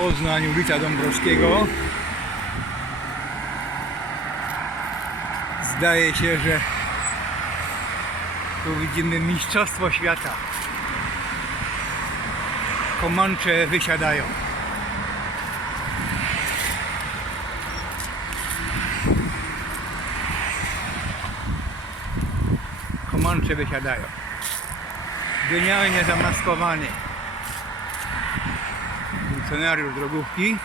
Poznań, ulica Dąbrowskiego. Zdaje się, że tu widzimy Mistrzostwo Świata. Komancze wysiadają. Komancze wysiadają. Genialnie zamaskowany. Funkcjonariusz drogówki.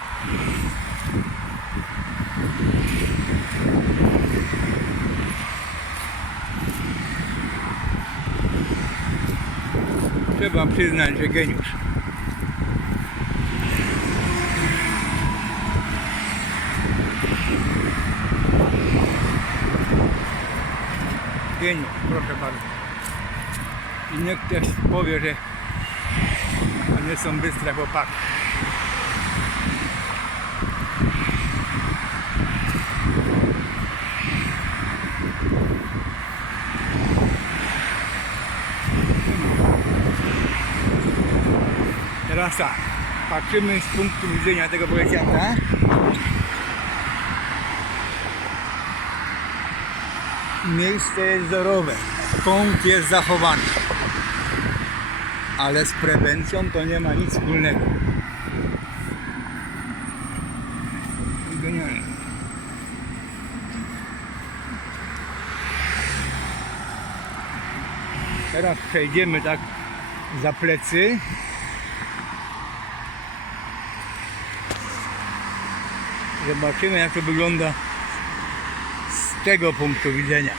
Trzeba przyznać, że geniusz. Geniusz, proszę bardzo. I niech ktoś powie, że nie są bystre chłopaki. Tak, patrzymy z punktu widzenia tego policjanta. Miejsce jest wzorowe, punkt jest zachowany. Ale z prewencją to nie ma nic wspólnego. Genialnie. Teraz przejdziemy tak za plecy. Zobaczymy jak to wygląda z tego punktu widzenia.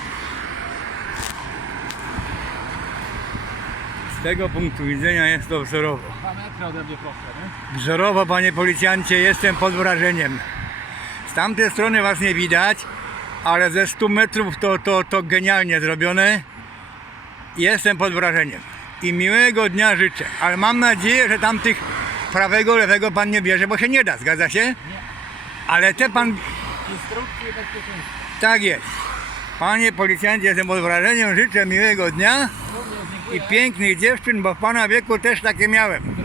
Z tego punktu widzenia jest to wzorowo. Dwa metry ode mnie proszę, nie? Wzorowo, panie policjancie, jestem pod wrażeniem. Z tamtej strony was nie widać, ale ze 100 metrów to, to, to genialnie zrobione. Jestem pod wrażeniem. I miłego dnia życzę. Ale mam nadzieję, że tamtych prawego, lewego pan nie bierze, bo się nie da, zgadza się? Ale te pan Instrukcje bezpieczeństwa. Tak jest. Panie policjancie, jestem pod wrażeniem, życzę miłego dnia i pięknych dziewczyn, bo w pana wieku też takie miałem.